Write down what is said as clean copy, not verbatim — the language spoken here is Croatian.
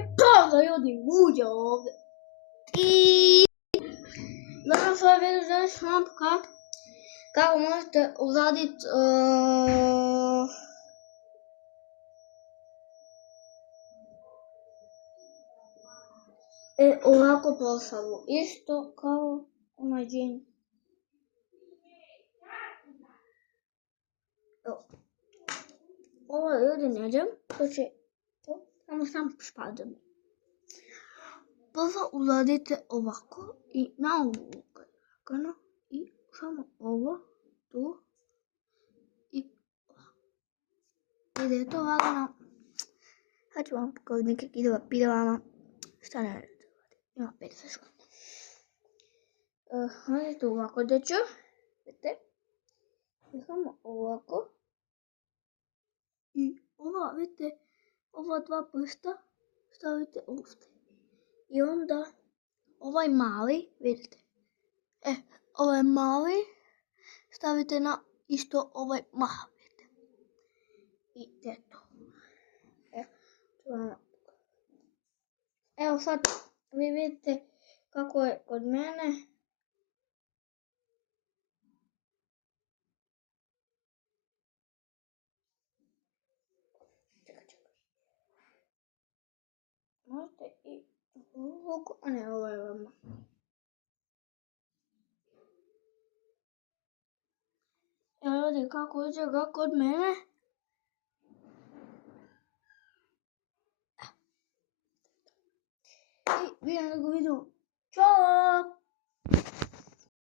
pozdrav ljudi, Muđe ovdje. I danas ovaj video želim vam pokazati kako možete uraditi ovako postavu. Isto kao onaj džin. Ovo ljudi neđem, to će samo špadem. Prvo uradite ovako i na ovu lagano i samo ovo tu i ovako. Ide to lagano. Sad ću vam pokazati neke videama šta ne radite. Ima 5 sekundi. Radite ovako dečo. Vidite. I samo ovako. I ova, vidite, ova dva prsta stavite ovdje. I onda ovaj mali, vidite, ovaj mali stavite na isto ovaj mali, vidite. I eto. Evo sad vi vidite kako je kod mene. Možete i ovog, a ne ovaj vama. Evo vidite kako iđe ga kod mene. I vidim da ga vidim. Ćao!